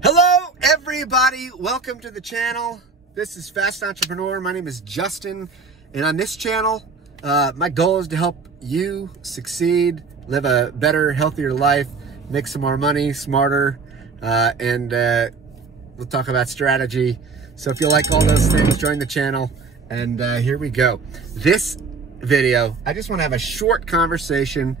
Hello everybody, welcome to the channel. This is Fast Entrepreneur. My name is Justin, and on this channel my goal is to help you succeed, live a better, healthier life, make some more money, smarter, and we'll talk about strategy. So if you like all those things, join the channel. And here we go. This video, I just want to have a short conversation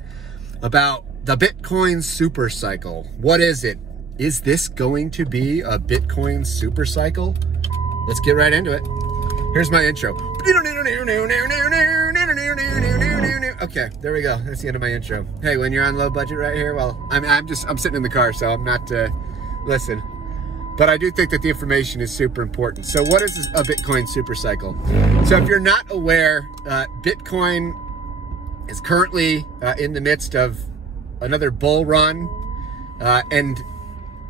about the Bitcoin super cycle. What is it? Is this going to be a Bitcoin super cycle? Let's get right into it. Here's my intro. Okay, there we go. That's the end of my intro. Hey, when you're on low budget right here, well, I'm sitting in the car, so I'm not, listen. But I do think that the information is super important. So what is a Bitcoin super cycle? So if you're not aware, Bitcoin is currently in the midst of another bull run, and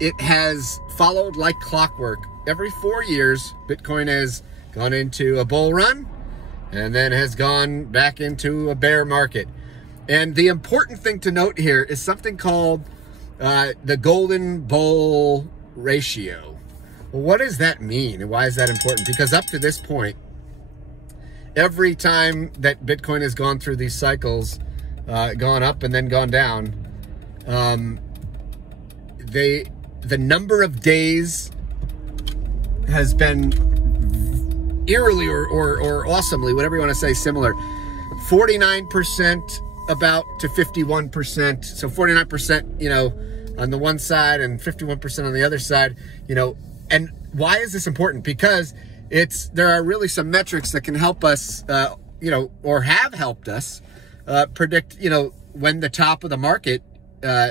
it has followed like clockwork. Every 4 years, Bitcoin has gone into a bull run and then has gone back into a bear market. And the important thing to note here is something called the golden bull ratio. Well, what does that mean and why is that important? Because up to this point, every time that Bitcoin has gone through these cycles, gone up and then gone down, the number of days has been eerily or awesomely, whatever you want to say, similar. 49% about to 51%. So 49%, you know, on the one side and 51% on the other side, you know. And why is this important? Because there are really some metrics that can help us, you know, or have helped us predict, you know, when the top of the market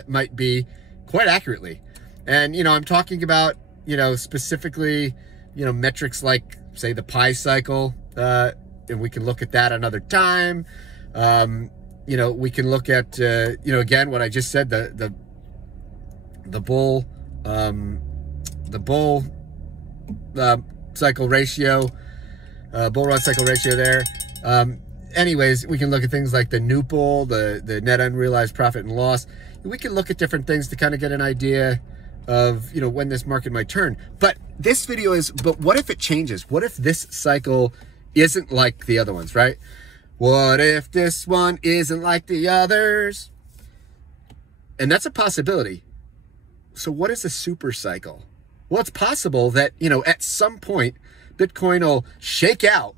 might be quite accurately. And, you know, I'm talking about, you know, specifically, you know, metrics like, say, the pi cycle, and we can look at that another time. You know, we can look at, you know, again, what I just said, the bull cycle ratio, bull run cycle ratio there. Anyways, we can look at things like the NUPL, the net unrealized profit and loss. We can look at different things to kind of get an idea of, you know, when this market might turn. But this video is, but what if it changes? What if this cycle isn't like the other ones, right? What if this one isn't like the others? And that's a possibility. So what is a super cycle? Well, it's possible that, you know, at some point, Bitcoin will shake out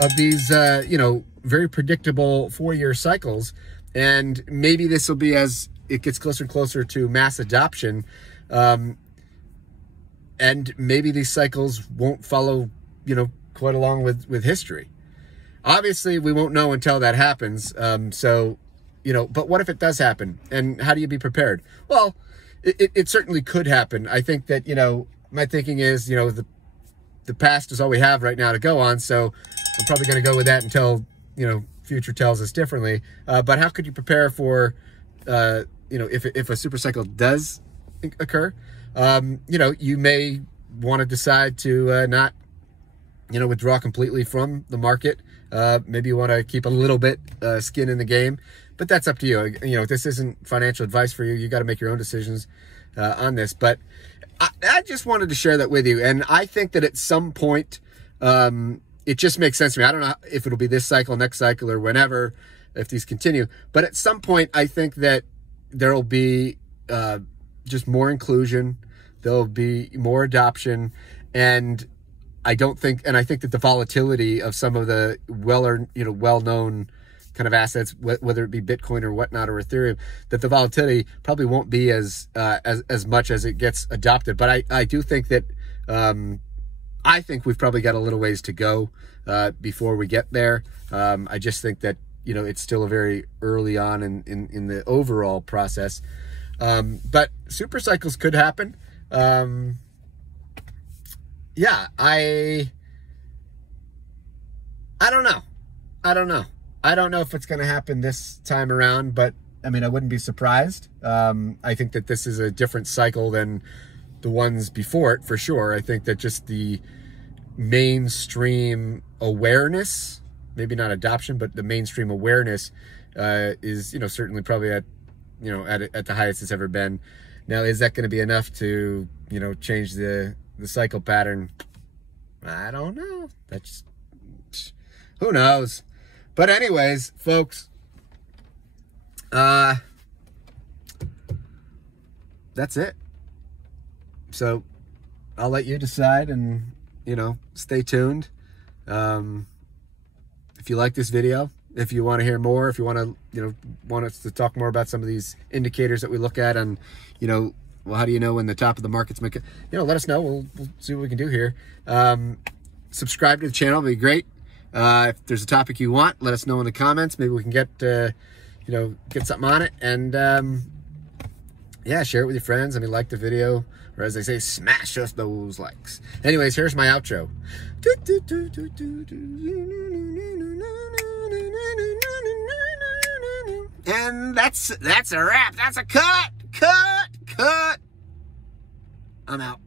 of these, you know, very predictable 4-year cycles. And maybe this will be as it gets closer and closer to mass adoption. And maybe these cycles won't follow, you know, quite along with history. Obviously, we won't know until that happens. So, you know, but what if it does happen? And how do you be prepared? Well, it certainly could happen. I think that, you know, my thinking is, you know, the past is all we have right now to go on. So I'm probably going to go with that until, you know, future tells us differently. But how could you prepare for, you know, if a super cycle does occur? You know, you may want to decide to not, you know, withdraw completely from the market. Maybe you want to keep a little bit skin in the game, but that's up to you. You know, this isn't financial advice for you. You got to make your own decisions on this. But I just wanted to share that with you. And I think that at some point, it just makes sense to me. I don't know if it'll be this cycle, next cycle, or whenever, if these continue. But at some point, I think that there'll be just more inclusion. There'll be more adoption. And I think that the volatility of some of the well-known kind of assets, whether it be Bitcoin or whatnot, or Ethereum, that the volatility probably won't be as much as it gets adopted. But I do think that, I think we've probably got a little ways to go before we get there. I just think that, you know, it's still a very early on in the overall process. But super cycles could happen. Yeah, I don't know. I don't know if it's going to happen this time around, but I mean, I wouldn't be surprised. I think that this is a different cycle than the ones before it, for sure. I think that just the mainstream awareness, maybe not adoption, but the mainstream awareness is, you know, certainly probably at, you know, at the highest it's ever been. Now, is that going to be enough to, you know, change the cycle pattern? I don't know. That's, who knows? But anyways, folks, that's it. So I'll let you decide, and, you know, stay tuned. If you like this video, if you want to hear more, if you want to, you know, want us to talk more about some of these indicators that we look at, and, you know, well, how do you know when the top of the market's making, you know, let us know. We'll see what we can do here. Subscribe to the channel, it'd be great. If there's a topic you want, let us know in the comments. Maybe we can get, you know, get something on it. And, yeah, share it with your friends. I mean, like the video, or as they say, smash us those likes. Anyways, here's my outro. And that's a wrap. That's a cut. I'm out.